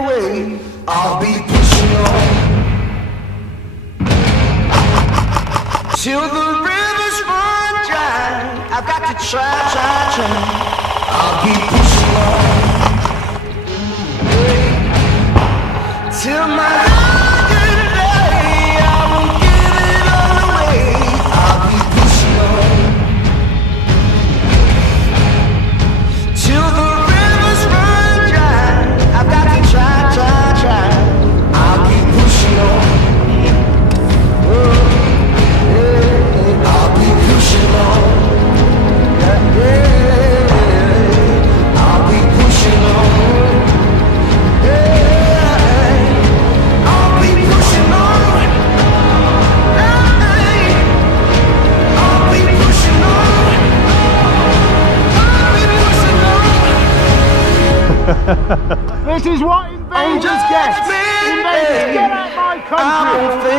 away. I'll be pushing on till the rivers run dry. I've got to try. I'll keep pushing on till my dying day. I won't give it all away. I'll keep pushing on till the rivers run dry. I've got to try. I'll keep pushing on. I'll be pushing on. Yeah. I'll be pushing on. Yeah. I'll be pushing on. I'll be pushing on. I'll be pushing on. This is what invaders get. Invaders, get out my country.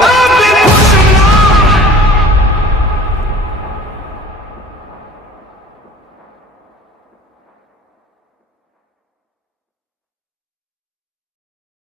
I'll